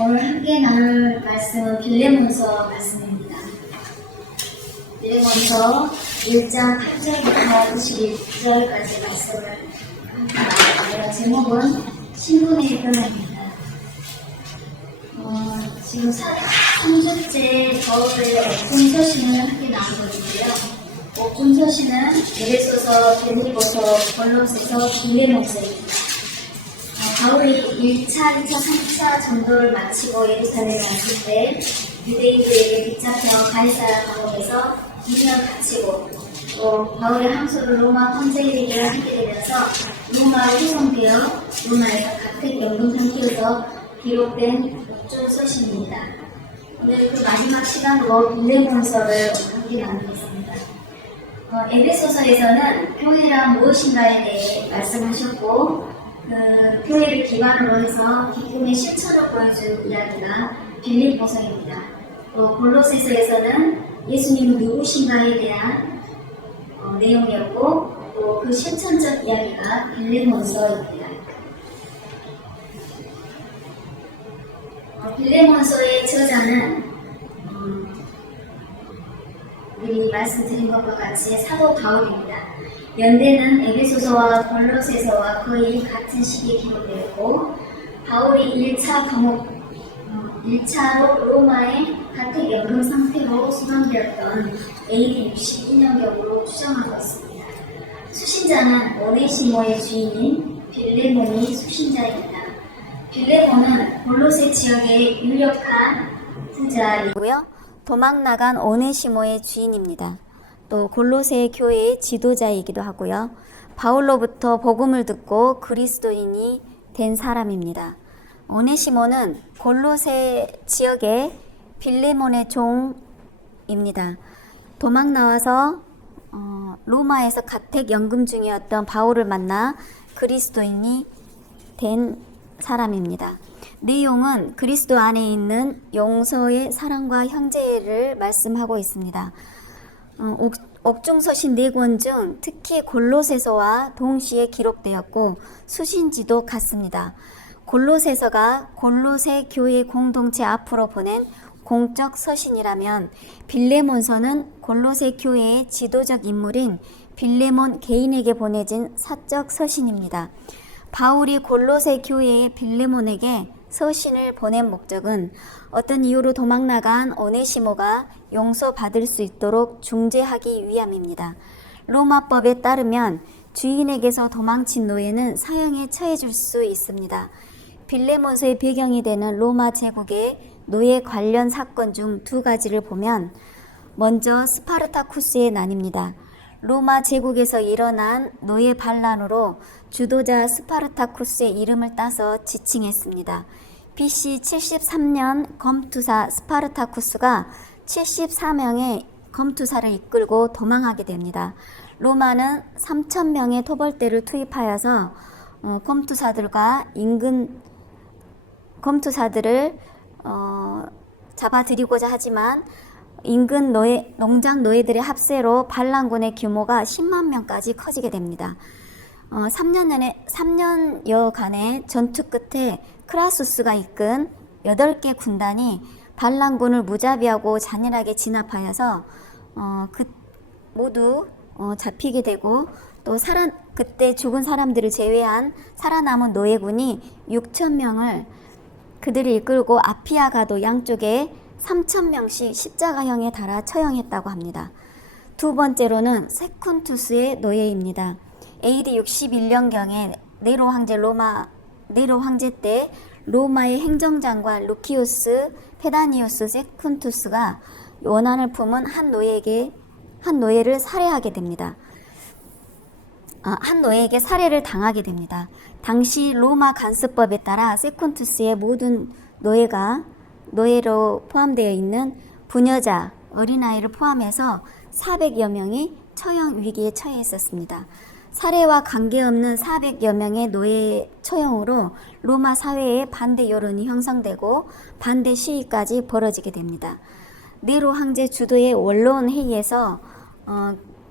오늘 함께 나눌 말씀은 빌레몬서 말씀입니다. 빌레몬서 1장 8절부터 21절까지 말씀을 나누고요. 제목은 신분의 변화입니다. 지금 3주째 바울의 옥중서신을 함께 나누거든요. 옥중서신은 에베소서, 빌립보서, 골로새서, 빌레몬서입니다. 바울이 1차, 2차, 3차 전도를 마치고 예루살렘에 왔을 때 유대인들에게 붙잡혀 가이사랴 감옥에서 2년 갇히고 또 바울의 항소를 로마 황제에게 하게 되면서 로마로 후송되어 로마에서 가택연금 상태에서 기록된 옥중서신입니다. 오늘 그 마지막 시간으로 빌레몬서를 함께 나누겠습니다. 에베소서에서는 교회란 무엇인가에 대해 말씀하셨고 그 교회를 기반으로 해서 기쁨의 실천을 보여준 이야기가 빌립보서입니다. 또 골로새서에서는 예수님은 누구신가에 대한 내용이었고 또 그 실천적 이야기가 빌레몬서입니다. 빌레몬서의 저자는 미리 말씀드린 것과 같이 사도 바울입니다. 연대는 에베소서와 골로새서와 거의 같은 시기에 기록되었고 바울이 1차로 로마의 가택연금 상태로 수감되었던 AD 62년경으로 추정하고 있습니다. 수신자는 오네시모의 주인인 빌레몬이 수신자입니다. 빌레몬은 골로새 지역의 유력한 부자이고요. 도망나간 오네시모의 주인입니다. 또 골로새 교회의 지도자이기도 하고요. 바울로부터 복음을 듣고 그리스도인이 된 사람입니다. 오네시모는 골로새 지역의 빌레몬의 종입니다. 도망 나와서 로마에서 가택연금 중이었던 바울을 만나 그리스도인이 된 사람입니다. 내용은 그리스도 안에 있는 용서의 사랑과 형제를 말씀하고 있습니다. 옥중서신 4권 중 특히 골로새서와 동시에 기록되었고 수신지도 같습니다. 골로새서가 골로새 교회 공동체 앞으로 보낸 공적 서신이라면 빌레몬서는 골로새 교회의 지도적 인물인 빌레몬 개인에게 보내진 사적 서신입니다. 바울이 골로새 교회의 빌레몬에게 서신을 보낸 목적은 어떤 이유로 도망나간 오네시모가 용서받을 수 있도록 중재하기 위함입니다. 로마법에 따르면 주인에게서 도망친 노예는 사형에 처해질 수 있습니다. 빌레몬서의 배경이 되는 로마 제국의 노예 관련 사건 중 2가지를 보면 먼저 스파르타쿠스의 난입니다. 로마 제국에서 일어난 노예 반란으로 주도자 스파르타쿠스의 이름을 따서 지칭했습니다. BC 73년 검투사 스파르타쿠스가 74명의 검투사를 이끌고 도망하게 됩니다. 로마는 3,000명의 토벌대를 투입하여서 검투사들과 인근 검투사들을 잡아들이고자 하지만 인근 농장 노예들의 합세로 반란군의 규모가 10만 명까지 커지게 됩니다. 3년여간의 전투 끝에 크라수스가 이끈 8개 군단이 반란군을 무자비하고 잔인하게 진압하여서 모두 잡히게 되고 또 그때 죽은 사람들을 제외한 살아남은 노예군이 6,000명을 그들을 이끌고 아피아가도 양쪽에 3,000명씩 십자가형에 달아 처형했다고 합니다. 2번째로는 세쿤투스의 노예입니다. AD 61년경에 네로 황제 때 로마의 행정장관 루키우스 페다니우스 세쿤투스가 원한을 품은 한 노예를 살해하게 됩니다. 한 노예에게 살해를 당하게 됩니다. 당시 로마 간수법에 따라 세쿤투스의 모든 노예로 포함되어 있는 부녀자, 어린아이를 포함해서 400여 명이 처형 위기에 처해 있었습니다. 살해와 관계없는 400여 명의 노예 처형으로 로마 사회에 반대 여론이 형성되고 반대 시위까지 벌어지게 됩니다. 네로 황제 주도의 원로원 회의에서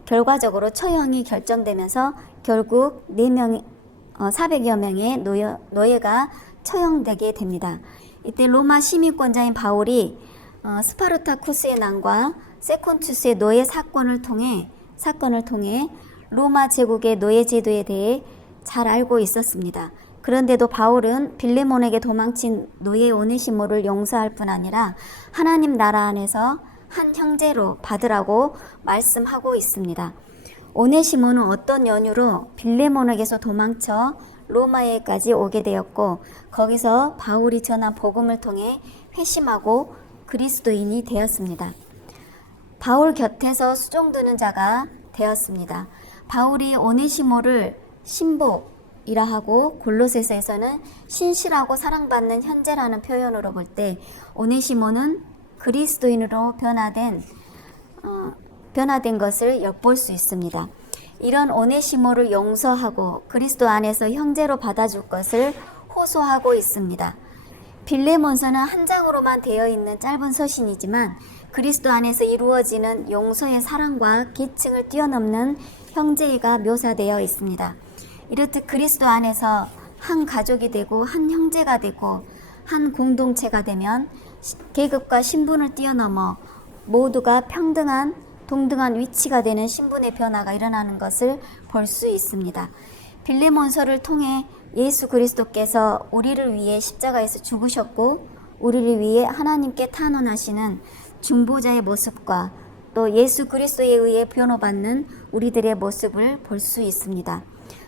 결과적으로 처형이 결정되면서 결국 400여 명의 노예가 처형되게 됩니다. 이때 로마 시민권자인 바울이 스파르타쿠스의 난과 세콘투스의 노예 사건을 통해 로마 제국의 노예 제도에 대해 잘 알고 있었습니다. 그런데도 바울은 빌레몬에게 도망친 노예 오네시모를 용서할 뿐 아니라 하나님 나라 안에서 한 형제로 받으라고 말씀하고 있습니다. 오네시모는 어떤 연유로 빌레몬에게서 도망쳐 로마에까지 오게 되었고, 거기서 바울이 전한 복음을 통해 회심하고 그리스도인이 되었습니다. 바울 곁에서 수종드는 자가 되었습니다. 바울이 오네시모를 신복이라 하고, 골로새서에서는 신실하고 사랑받는 현재라는 표현으로 볼 때 오네시모는 그리스도인으로 변화된 것을 엿볼 수 있습니다. 이런 오네시모를 용서하고 그리스도 안에서 형제로 받아줄 것을 호소하고 있습니다. 빌레몬서는 한 장으로만 되어 있는 짧은 서신이지만 그리스도 안에서 이루어지는 용서의 사랑과 계층을 뛰어넘는 형제가 묘사되어 있습니다. 이렇듯 그리스도 안에서 한 가족이 되고 한 형제가 되고 한 공동체가 되면 계급과 신분을 뛰어넘어 모두가 동등한 위치가 되는 신분의 변화가 일어나는 것을 볼 수 있습니다. 빌레몬서를 통해 예수 그리스도께서 우리를 위해 십자가에서 죽으셨고 우리를 위해 하나님께 탄원하시는 중보자의 모습과 또 예수 그리스도에 의해 변호받는 우리들의 모습을 볼 수 있습니다.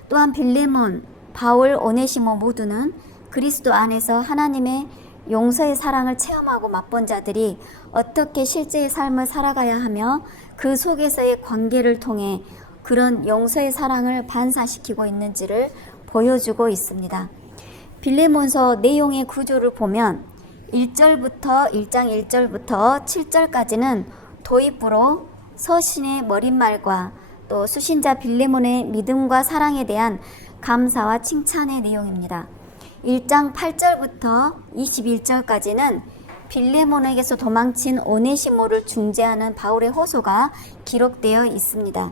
또한 빌레몬, 바울, 오네시모 모두는 그리스도 안에서 하나님의 용서의 사랑을 체험하고 맛본 자들이 어떻게 실제의 삶을 살아가야 하며 그 속에서의 관계를 통해 그런 용서의 사랑을 반사시키고 있는지를 보여주고 있습니다. 빌레몬서 내용의 구조를 보면 1장 1절부터 7절까지는 도입부로 서신의 머릿말과 또 수신자 빌레몬의 믿음과 사랑에 대한 감사와 칭찬의 내용입니다. 1장 8절부터 21절까지는 빌레몬에게서 도망친 오네시모를 중재하는 바울의 호소가 기록되어 있습니다.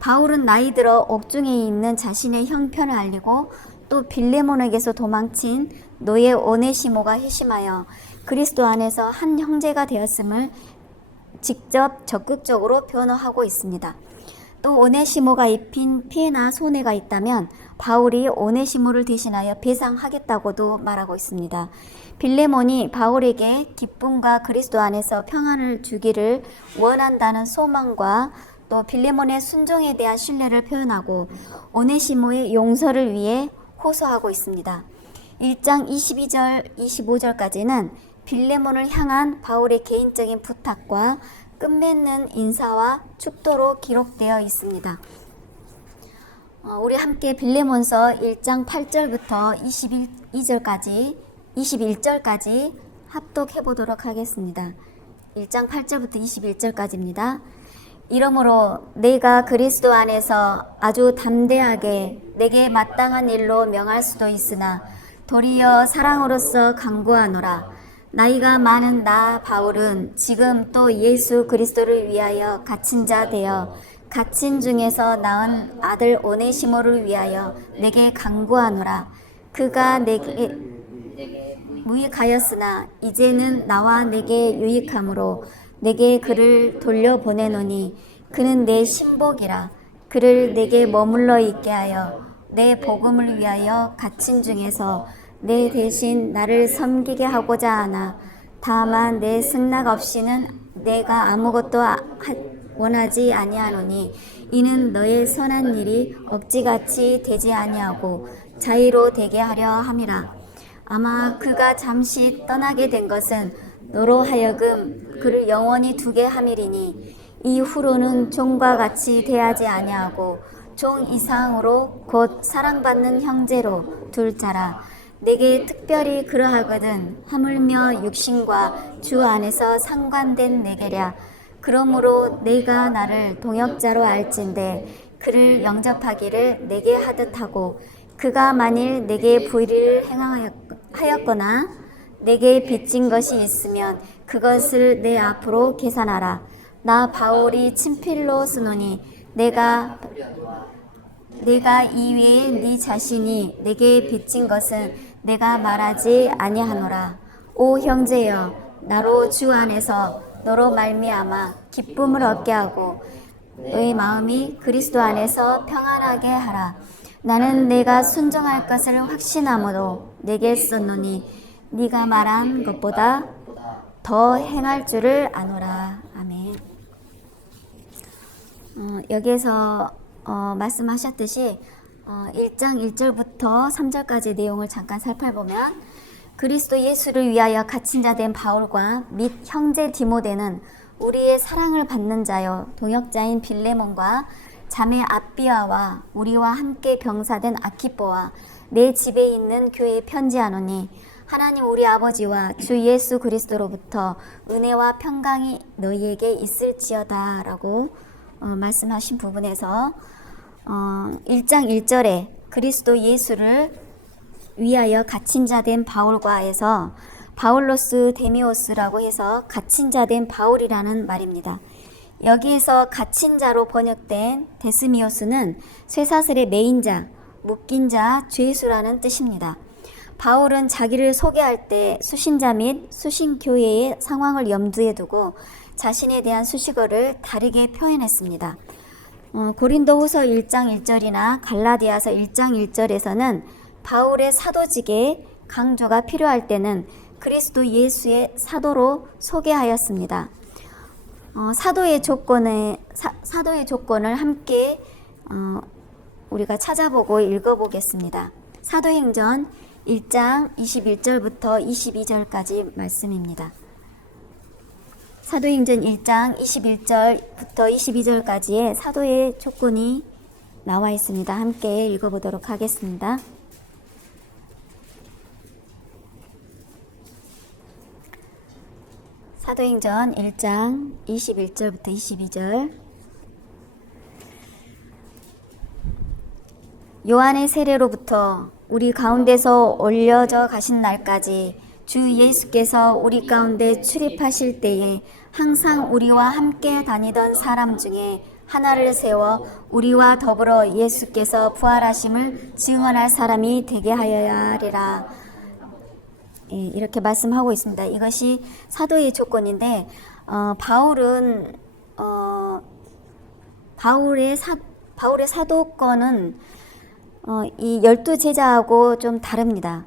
바울은 나이 들어 옥중에 있는 자신의 형편을 알리고 또 빌레몬에게서 도망친 노예 오네시모가 회심하여 그리스도 안에서 한 형제가 되었음을 직접 적극적으로 변호하고 있습니다. 또 오네시모가 입힌 피해나 손해가 있다면 바울이 오네시모를 대신하여 배상하겠다고도 말하고 있습니다. 빌레몬이 바울에게 기쁨과 그리스도 안에서 평안을 주기를 원한다는 소망과 또 빌레몬의 순종에 대한 신뢰를 표현하고 오네시모의 용서를 위해 호소하고 있습니다. 1장 22절, 25절까지는 빌레몬을 향한 바울의 개인적인 부탁과 끝맺는 인사와 축도로 기록되어 있습니다. 우리 함께 빌레몬서 1장 8절부터 21절까지 합독해 보도록 하겠습니다. 1장 8절부터 21절까지입니다. 이러므로 내가 그리스도 안에서 아주 담대하게 내게 마땅한 일로 명할 수도 있으나 도리어 사랑으로서 간구하노라. 나이가 많은 나 바울은 지금 또 예수 그리스도를 위하여 갇힌 자 되어 갇힌 중에서 낳은 아들 오네시모를 위하여 내게 간구하노라. 그가 내게 무익하였으나 이제는 나와 내게 유익함으로 내게 그를 돌려보내노니 그는 내 신복이라. 그를 내게 머물러 있게 하여 내 복음을 위하여 갇힌 중에서 내 대신 나를 섬기게 하고자 하나 다만 내 승낙 없이는 내가 아무것도 원하지 아니하노니 이는 너의 선한 일이 억지같이 되지 아니하고 자의로 되게 하려 함이라. 아마 그가 잠시 떠나게 된 것은 너로 하여금 그를 영원히 두게 함이리니 이후로는 종과 같이 대하지 아니하고 종 이상으로 곧 사랑받는 형제로 둘 자라. 내게 특별히 그러하거든 하물며 육신과 주 안에서 상관된 내게랴. 그러므로 내가 나를 동역자로 알진대 그를 영접하기를 내게 하듯 하고 그가 만일 내게 불의를 행하였거나 내게 빚진 것이 있으면 그것을 내 앞으로 계산하라. 나 바울이 친필로 쓰노니 내가 이외에 네 자신이 내게 빚진 것은 내가 말하지 아니하노라. 오 형제여, 나로 주 안에서 너로 말미암아 기쁨을 얻게 하고 너의 마음이 그리스도 안에서 평안하게 하라. 나는 내가 순종할 것을 확신함으로 내게 썼노니 네가 말한 것보다 더 행할 줄을 아노라. 아멘. 여기에서 말씀하셨듯이 1장 1절부터 3절까지 내용을 잠깐 살펴보면 그리스도 예수를 위하여 갇힌 자 된 바울과 및 형제 디모데는 우리의 사랑을 받는 자여 동역자인 빌레몬과 자매 아비아와 우리와 함께 병사된 아키포와 내 집에 있는 교회에 편지하노니 하나님 우리 아버지와 주 예수 그리스도로부터 은혜와 평강이 너희에게 있을지어다 라고 말씀하신 부분에서 1장 1절에 그리스도 예수를 위하여 갇힌 자 된 바울과에서 바울로스 데미오스라고 해서 갇힌 자 된 바울이라는 말입니다. 여기에서 갇힌 자로 번역된 데스미오스는 쇠사슬의 메인 자, 묶인 자, 죄수라는 뜻입니다. 바울은 자기를 소개할 때 수신자 및 수신교회의 상황을 염두에 두고 자신에 대한 수식어를 다르게 표현했습니다. 고린도후서 1장 1절이나 갈라디아서 1장 1절에서는 바울의 사도직에 강조가 필요할 때는 그리스도 예수의 사도로 소개하였습니다. 사도의 조건을 함께 우리가 찾아보고 읽어보겠습니다. 사도행전 1장 21절부터 22절까지 말씀입니다. 사도행전 1장 21절부터 22절까지의 사도의 조건이 나와 있습니다. 함께 읽어보도록 하겠습니다. 사도행전 1장 21절부터 22절. 요한의 세례로부터 우리 가운데서 올려져 가신 날까지 주 예수께서 우리 가운데 출입하실 때에 항상 우리와 함께 다니던 사람 중에 하나를 세워 우리와 더불어 예수께서 부활하심을 증언할 사람이 되게 하여야 하리라. 이렇게 말씀하고 있습니다. 이것이 사도의 조건인데 바울의 사도권은 이 12제자하고 좀 다릅니다.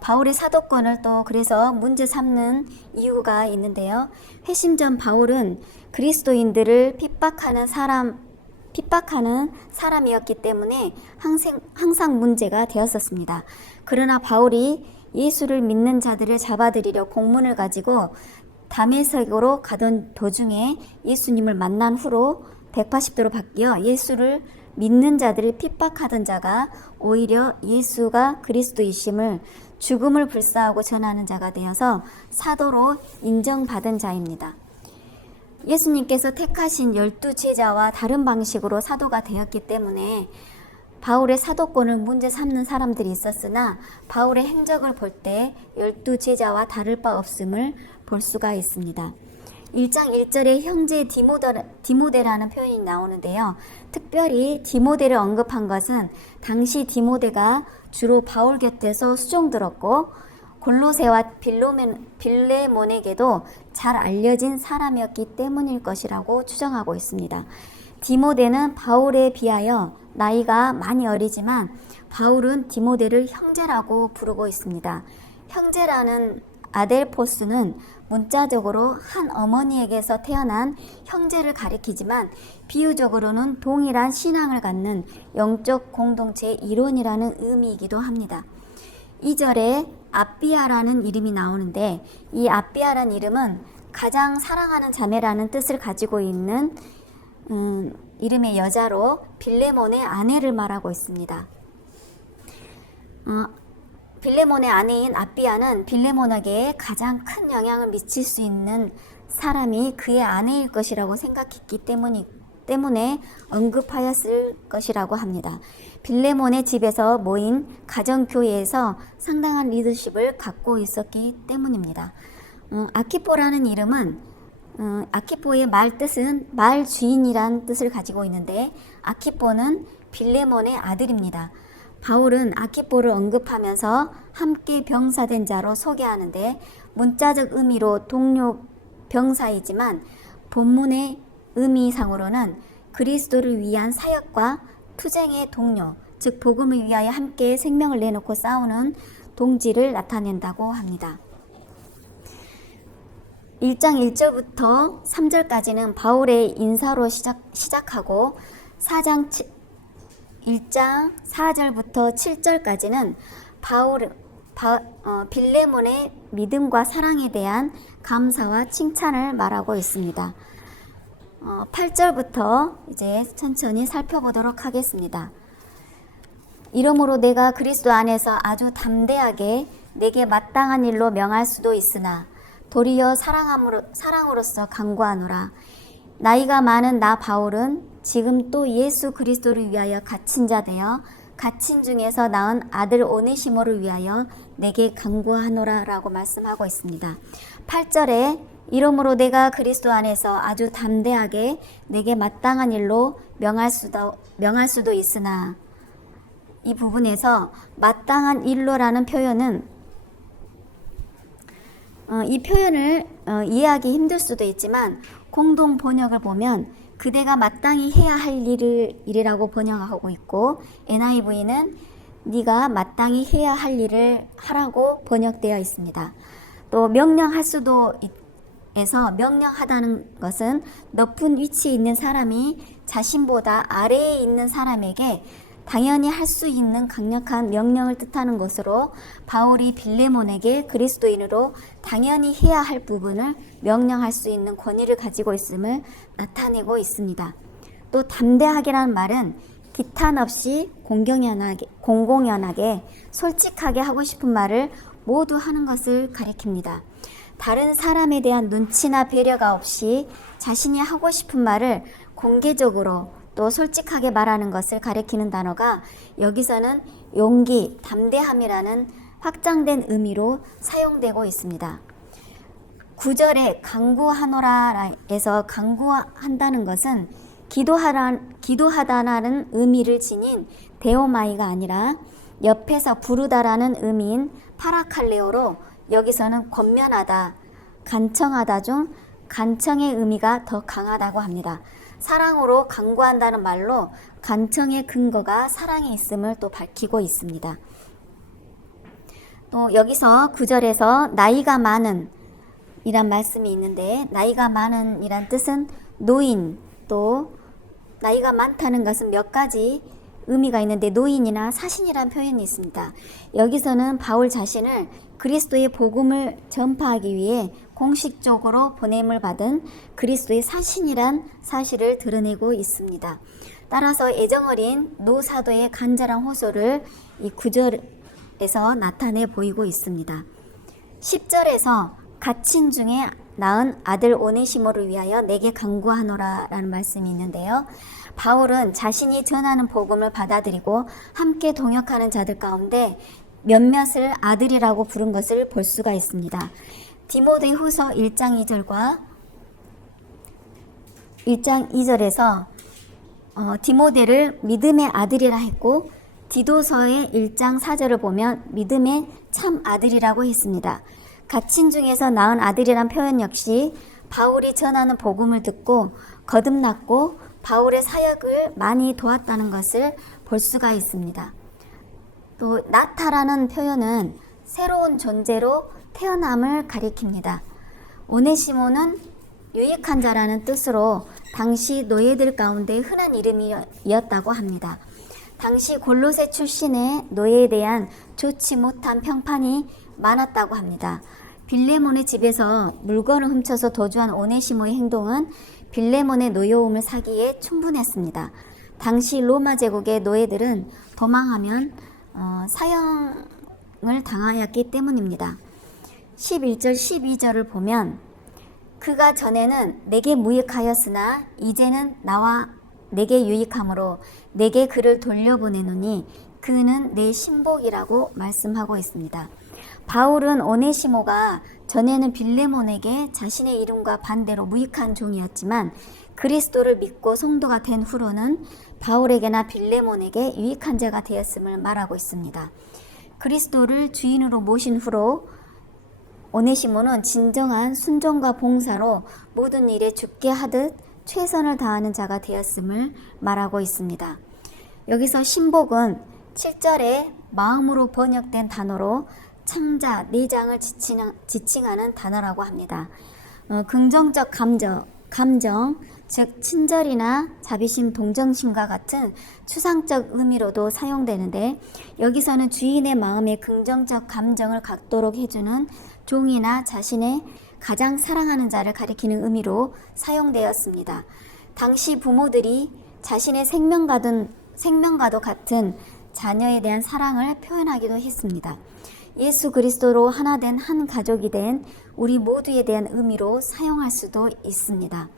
바울의 사도권을 또 그래서 문제 삼는 이유가 있는데요. 회심 전 바울은 그리스도인들을 핍박하는 사람이었기 때문에 항상 문제가 되었었습니다. 그러나 바울이 예수를 믿는 자들을 잡아들이려 공문을 가지고 다메섹으로 가던 도중에 예수님을 만난 후로 180도로 바뀌어 예수를 믿는 자들을 핍박하던 자가 오히려 예수가 그리스도이심을 죽음을 불사하고 전하는 자가 되어서 사도로 인정받은 자입니다. 예수님께서 택하신 12제자와 다른 방식으로 사도가 되었기 때문에 바울의 사도권을 문제 삼는 사람들이 있었으나 바울의 행적을 볼 때 12제자와 다를 바 없음을 볼 수가 있습니다. 1장 1절에 형제 디모데라는 표현이 나오는데요. 특별히 디모데를 언급한 것은 당시 디모데가 주로 바울 곁에서 수종 들었고 골로새와 빌레몬에게도 잘 알려진 사람이었기 때문일 것이라고 추정하고 있습니다. 디모데는 바울에 비하여 나이가 많이 어리지만 바울은 디모데를 형제라고 부르고 있습니다. 형제라는 아델포스는 문자적으로 한 어머니에게서 태어난 형제를 가리키지만 비유적으로는 동일한 신앙을 갖는 영적 공동체의 일원이라는 의미이기도 합니다. 2절에 아비아라는 이름이 나오는데 이 아비아라는 이름은 가장 사랑하는 자매라는 뜻을 가지고 있는 이름의 여자로 빌레몬의 아내를 말하고 있습니다. 빌레몬의 아내인 아비아는 빌레몬에게 가장 큰 영향을 미칠 수 있는 사람이 그의 아내일 것이라고 생각했기 때문에 언급하였을 것이라고 합니다. 빌레몬의 집에서 모인 가정교회에서 상당한 리더십을 갖고 있었기 때문입니다. 아키포라는 이름은 아키포의 말 뜻은 말 주인이란 뜻을 가지고 있는데 아키포는 빌레몬의 아들입니다. 바울은 아키포를 언급하면서 함께 병사된 자로 소개하는데 문자적 의미로 동료 병사이지만 본문의 의미상으로는 그리스도를 위한 사역과 투쟁의 동료, 즉 복음을 위하여 함께 생명을 내놓고 싸우는 동지를 나타낸다고 합니다. 1장 1절부터 3절까지는 바울의 인사로 시작하고 1장 4절부터 7절까지는 빌레몬의 믿음과 사랑에 대한 감사와 칭찬을 말하고 있습니다. 8절부터 이제 천천히 살펴보도록 하겠습니다. 이러므로 내가 그리스도 안에서 아주 담대하게 내게 마땅한 일로 명할 수도 있으나 도리어 사랑으로서 간구하노라. 나이가 많은 나 바울은 지금 또 예수 그리스도를 위하여 갇힌 자 되어 갇힌 중에서 낳은 아들 오네시모를 위하여 내게 간구하노라 라고 말씀하고 있습니다. 8절에 이러므로 내가 그리스도 안에서 아주 담대하게 내게 마땅한 일로 명할 수도 있으나, 이 부분에서 마땅한 일로라는 표현은 이 표현을 이해하기 힘들 수도 있지만 공동 번역을 보면 그대가 마땅히 해야 할 일이라고 번역하고 있고, NIV는 네가 마땅히 해야 할 일을 하라고 번역되어 있습니다. 또 명령할 수도 에서 명령하다는 것은 높은 위치에 있는 사람이 자신보다 아래에 있는 사람에게 당연히 할 수 있는 강력한 명령을 뜻하는 것으로 바울이 빌레몬에게 그리스도인으로 당연히 해야 할 부분을 명령할 수 있는 권위를 가지고 있음을 나타내고 있습니다. 또 담대하게라는 말은 기탄 없이 공공연하게 솔직하게 하고 싶은 말을 모두 하는 것을 가리킵니다. 다른 사람에 대한 눈치나 배려가 없이 자신이 하고 싶은 말을 공개적으로 또 솔직하게 말하는 것을 가리키는 단어가 여기서는 용기, 담대함이라는 확장된 의미로 사용되고 있습니다. 9절에 간구하노라에서 간구한다는 것은 기도하다라는 의미를 지닌 데오마이가 아니라 옆에서 부르다라는 의미인 파라칼레오로 여기서는 권면하다, 간청하다 중 간청의 의미가 더 강하다고 합니다. 사랑으로 간구한다는 말로 간청의 근거가 사랑에 있음을 또 밝히고 있습니다. 또 여기서 9절에서 나이가 많은 이란 말씀이 있는데, 나이가 많은 이란 뜻은 노인, 또 나이가 많다는 것은 몇 가지 의미가 있는데 노인이나 사신이란 표현이 있습니다. 여기서는 바울 자신을 그리스도의 복음을 전파하기 위해 공식적으로 보냄을 받은 그리스도의 사신이란 사실을 드러내고 있습니다. 따라서 애정어린 노사도의 간절한 호소를 이 9절에서 나타내 보이고 있습니다. 10절에서 갇힌 중에 낳은 아들 오네시모를 위하여 내게 간구하노라 라는 말씀이 있는데요. 바울은 자신이 전하는 복음을 받아들이고 함께 동역하는 자들 가운데 몇몇을 아들이라고 부른 것을 볼 수가 있습니다. 디모데후서 1장 2절과 1장 2절에서 디모데를 믿음의 아들이라 했고, 디도서의 1장 4절을 보면 믿음의 참 아들이라고 했습니다. 갇힌 중에서 낳은 아들이란 표현 역시 바울이 전하는 복음을 듣고 거듭났고 바울의 사역을 많이 도왔다는 것을 볼 수가 있습니다. 또 나타라는 표현은 새로운 존재로 태어남을 가리킵니다. 오네시모는 유익한 자라는 뜻으로 당시 노예들 가운데 흔한 이름이었다고 합니다. 당시 골로새 출신의 노예에 대한 좋지 못한 평판이 많았다고 합니다. 빌레몬의 집에서 물건을 훔쳐서 도주한 오네시모의 행동은 빌레몬의 노여움을 사기에 충분했습니다. 당시 로마 제국의 노예들은 도망하면 사형을 당하였기 때문입니다. 11절 12절을 보면 그가 전에는 내게 무익하였으나 이제는 나와 내게 유익함으로 내게 그를 돌려보내노니 그는 내 신복이라고 말씀하고 있습니다. 바울은 오네시모가 전에는 빌레몬에게 자신의 이름과 반대로 무익한 종이었지만 그리스도를 믿고 성도가 된 후로는 바울에게나 빌레몬에게 유익한 자가 되었음을 말하고 있습니다. 그리스도를 주인으로 모신 후로 오네시모는 진정한 순종과 봉사로 모든 일에 죽게 하듯 최선을 다하는 자가 되었음을 말하고 있습니다. 여기서 신복은 7절에 마음으로 번역된 단어로 창자, 내장을 지칭하는 단어라고 합니다. 긍정적 감정, 즉 친절이나 자비심, 동정심과 같은 추상적 의미로도 사용되는데 여기서는 주인의 마음에 긍정적 감정을 갖도록 해주는 종이나 자신의 가장 사랑하는 자를 가리키는 의미로 사용되었습니다. 당시 부모들이 자신의 생명과도 같은 자녀에 대한 사랑을 표현하기도 했습니다. 예수 그리스도로 하나 된 한 가족이 된 우리 모두에 대한 의미로 사용할 수도 있습니다.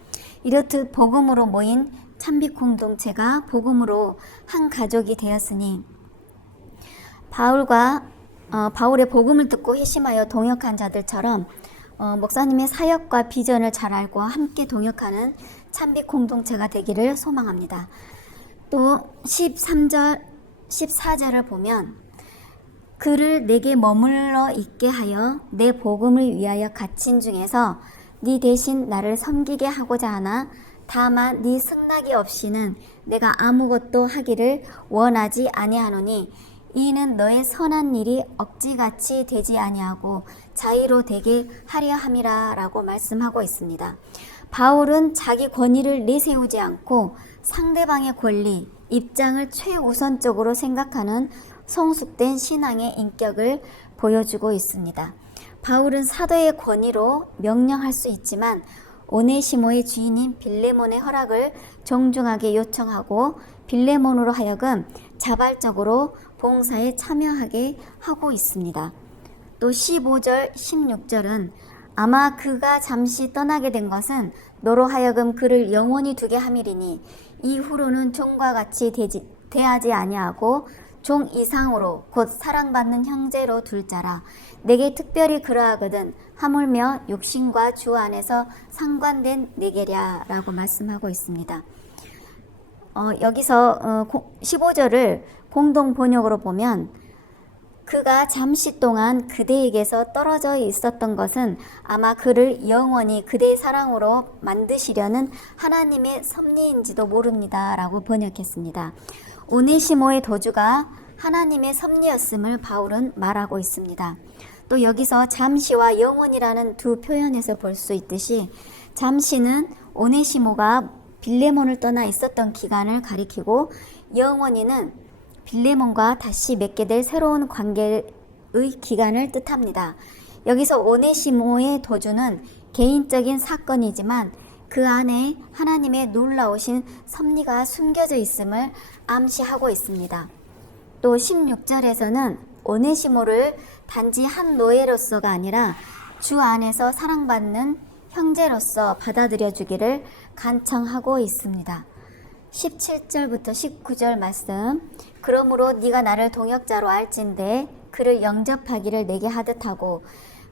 이렇듯 복음으로 모인 참빛 공동체가 복음으로 한 가족이 되었으니 바울의 복음을 듣고 회심하여 동역한 자들처럼 목사님의 사역과 비전을 잘 알고 함께 동역하는 참빛 공동체가 되기를 소망합니다. 또 13절, 14절을 보면 그를 내게 머물러 있게 하여 내 복음을 위하여 갇힌 중에서 네 대신 나를 섬기게 하고자 하나 다만 네 승낙이 없이는 내가 아무것도 하기를 원하지 아니하노니 이는 너의 선한 일이 억지같이 되지 아니하고 자의로 되게 하려 함이라 라고 말씀하고 있습니다. 바울은 자기 권위를 내세우지 않고 상대방의 권리, 입장을 최우선적으로 생각하는 성숙된 신앙의 인격을 보여주고 있습니다. 바울은 사도의 권위로 명령할 수 있지만 오네시모의 주인인 빌레몬의 허락을 정중하게 요청하고 빌레몬으로 하여금 자발적으로 봉사에 참여하게 하고 있습니다. 또 15절, 16절은 아마 그가 잠시 떠나게 된 것은 너로 하여금 그를 영원히 두게 함이리니 이후로는 종과 같이 대하지 아니하고 종 이상으로 곧 사랑받는 형제로 둘 자라. 내게 특별히 그러하거든 하물며 육신과 주 안에서 상관된 내게랴 라고 말씀하고 있습니다. 여기서 15절을 공동 번역으로 보면 그가 잠시 동안 그대에게서 떨어져 있었던 것은 아마 그를 영원히 그대의 사랑으로 만드시려는 하나님의 섭리인지도 모릅니다 라고 번역했습니다. 오네시모의 도주가 하나님의 섭리였음을 바울은 말하고 있습니다. 또 여기서 잠시와 영원이라는 두 표현에서 볼 수 있듯이 잠시는 오네시모가 빌레몬을 떠나 있었던 기간을 가리키고 영원히는 빌레몬과 다시 맺게 될 새로운 관계의 기간을 뜻합니다. 여기서 오네시모의 도주는 개인적인 사건이지만 그 안에 하나님의 놀라우신 섭리가 숨겨져 있음을 암시하고 있습니다. 또 16절에서는 오네시모를 단지 한 노예로서가 아니라 주 안에서 사랑받는 형제로서 받아들여 주기를 간청하고 있습니다. 17절부터 19절 말씀 그러므로 네가 나를 동역자로 알진대 그를 영접하기를 내게 하듯하고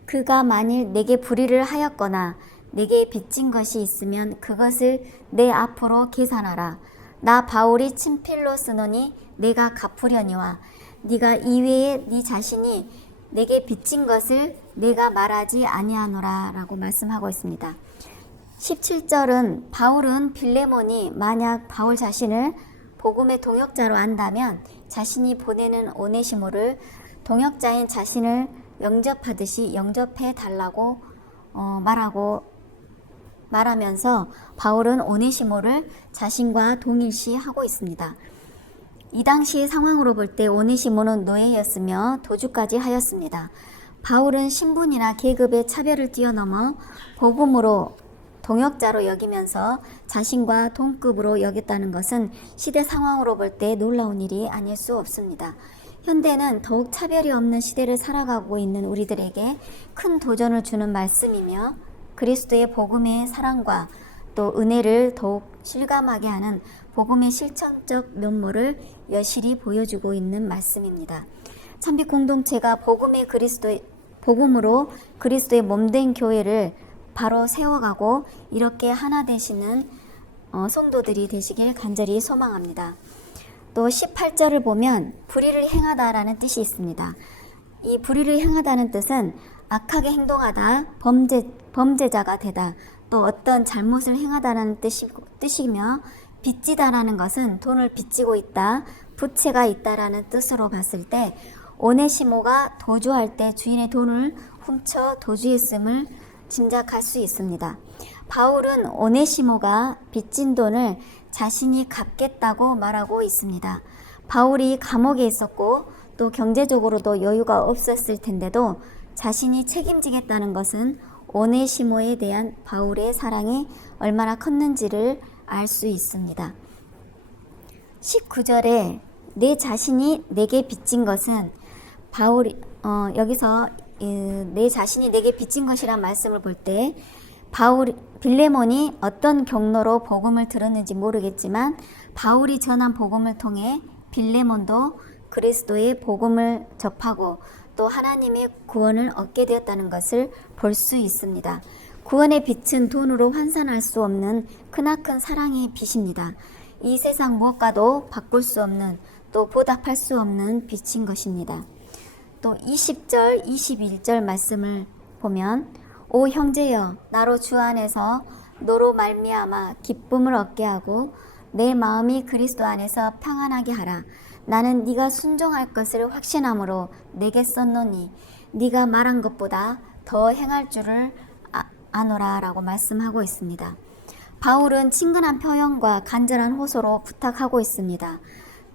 그가 만일 내게 불의를 하였거나 내게 빚진 것이 있으면 그것을 내 앞으로 계산하라. 나 바울이 친필로 쓰노니 내가 갚으려니와 네가 이외에 네 자신이 내게 빚진 것을 내가 말하지 아니하노라 라고 말씀하고 있습니다. 17절은 바울은 빌레몬이 만약 바울 자신을 복음의 동역자로 안다면 자신이 보내는 오네시모를 동역자인 자신을 영접하듯이 영접해 달라고 말하면서 바울은 오네시모를 자신과 동일시하고 있습니다. 이 당시의 상황으로 볼 때 오네시모는 노예였으며 도주까지 하였습니다. 바울은 신분이나 계급의 차별을 뛰어넘어 복음으로 동역자로 여기면서 자신과 동급으로 여겼다는 것은 시대 상황으로 볼 때 놀라운 일이 아닐 수 없습니다. 현대는 더욱 차별이 없는 시대를 살아가고 있는 우리들에게 큰 도전을 주는 말씀이며 그리스도의 복음의 사랑과 또 은혜를 더욱 실감하게 하는 복음의 실천적 면모를 여실히 보여주고 있는 말씀입니다. 참빛 공동체가 복음으로 그리스도의 몸된 교회를 바로 세워가고 이렇게 하나 되시는 성도들이 되시길 간절히 소망합니다. 또 18절을 보면 불의를 행하다라는 뜻이 있습니다. 이 불의를 행하다는 뜻은 악하게 행동하다, 범죄자가 되다, 또 어떤 잘못을 행하다라는 뜻이며, 빚지다라는 것은 돈을 빚지고 있다, 부채가 있다라는 뜻으로 봤을 때 오네시모가 도주할 때 주인의 돈을 훔쳐 도주했음을 짐작할 수 있습니다. 바울은 오네시모가 빚진 돈을 자신이 갚겠다고 말하고 있습니다. 바울이 감옥에 있었고 또 경제적으로도 여유가 없었을 텐데도 자신이 책임지겠다는 것은 오네시모에 대한 바울의 사랑이 얼마나 컸는지를 알 수 있습니다. 19절에 내 자신이 내게 빚진 것은 바울이 여기서 내 자신이 내게 빚진 것이란 말씀을 볼 때 빌레몬이 어떤 경로로 복음을 들었는지 모르겠지만 바울이 전한 복음을 통해 빌레몬도 그리스도의 복음을 접하고 또 하나님의 구원을 얻게 되었다는 것을 볼 수 있습니다. 구원의 빚은 돈으로 환산할 수 없는 크나큰 사랑의 빚입니다. 이 세상 무엇과도 바꿀 수 없는 또 보답할 수 없는 빚인 것입니다. 또 20절, 21절 말씀을 보면 오 형제여 나로 주 안에서 너로 말미암아 기쁨을 얻게 하고 내 마음이 그리스도 안에서 평안하게 하라. 나는 네가 순종할 것을 확신함으로 내게 썼노니 네가 말한 것보다 더 행할 줄을 아노라 라고 말씀하고 있습니다. 바울은 친근한 표현과 간절한 호소로 부탁하고 있습니다.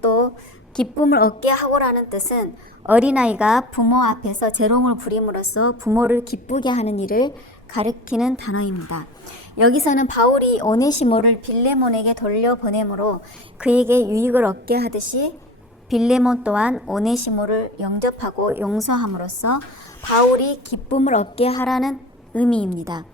또 기쁨을 얻게 하고라는 뜻은 어린아이가 부모 앞에서 재롱을 부림으로써 부모를 기쁘게 하는 일을 가리키는 단어입니다. 여기서는 바울이 오네시모를 빌레몬에게 돌려보내므로 그에게 유익을 얻게 하듯이 빌레몬 또한 오네시모를 영접하고 용서함으로써 바울이 기쁨을 얻게 하라는 의미입니다.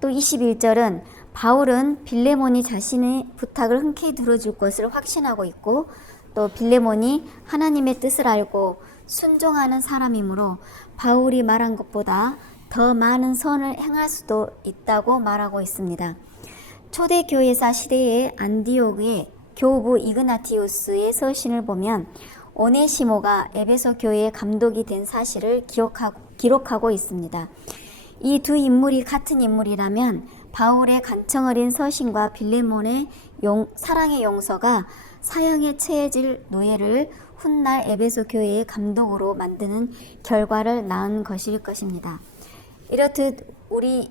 또 21절은 바울은 빌레몬이 자신의 부탁을 흔쾌히 들어줄 것을 확신하고 있고 또 빌레몬이 하나님의 뜻을 알고 순종하는 사람이므로 바울이 말한 것보다 더 많은 선을 행할 수도 있다고 말하고 있습니다. 초대교회사 시대의 안디옥의 교부 이그나티우스의 서신을 보면 오네시모가 에베소 교회의 감독이 된 사실을 기록하고 있습니다. 이 두 인물이 같은 인물이라면 바울의 간청 어린 서신과 빌레몬의 사랑의 용서가 사형에 처해질 노예를 훗날 에베소 교회의 감독으로 만드는 결과를 낳은 것일 것입니다. 이렇듯 우리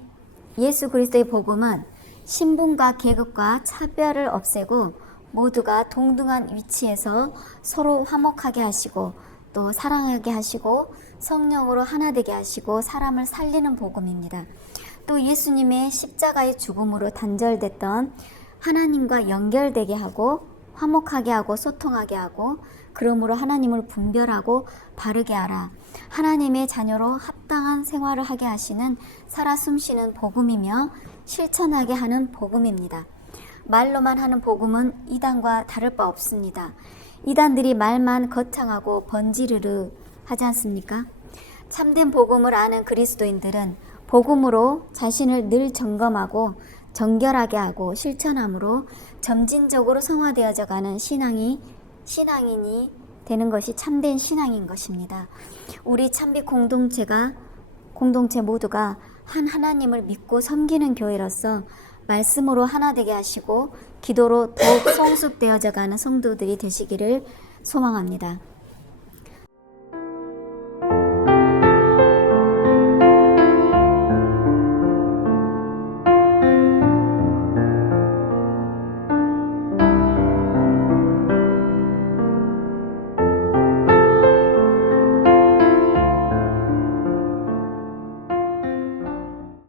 예수 그리스도의 복음은 신분과 계급과 차별을 없애고 모두가 동등한 위치에서 서로 화목하게 하시고 또 사랑하게 하시고 성령으로 하나 되게 하시고 사람을 살리는 복음입니다. 또 예수님의 십자가의 죽음으로 단절됐던 하나님과 연결되게 하고 화목하게 하고 소통하게 하고 그러므로 하나님을 분별하고 바르게 하라. 하나님의 자녀로 합당한 생활을 하게 하시는 살아 숨쉬는 복음이며 실천하게 하는 복음입니다. 말로만 하는 복음은 이단과 다를 바 없습니다. 이단들이 말만 거창하고 번지르르 하지 않습니까? 참된 복음을 아는 그리스도인들은 복음으로 자신을 늘 점검하고 정결하게 하고 실천함으로 점진적으로 성화되어져 가는 신앙인이 되는 것이 참된 신앙인 것입니다. 우리 참빛 공동체 모두가 한 하나님을 믿고 섬기는 교회로서 말씀으로 하나 되게 하시고 기도로 더욱 성숙되어져 가는 성도들이 되시기를 소망합니다.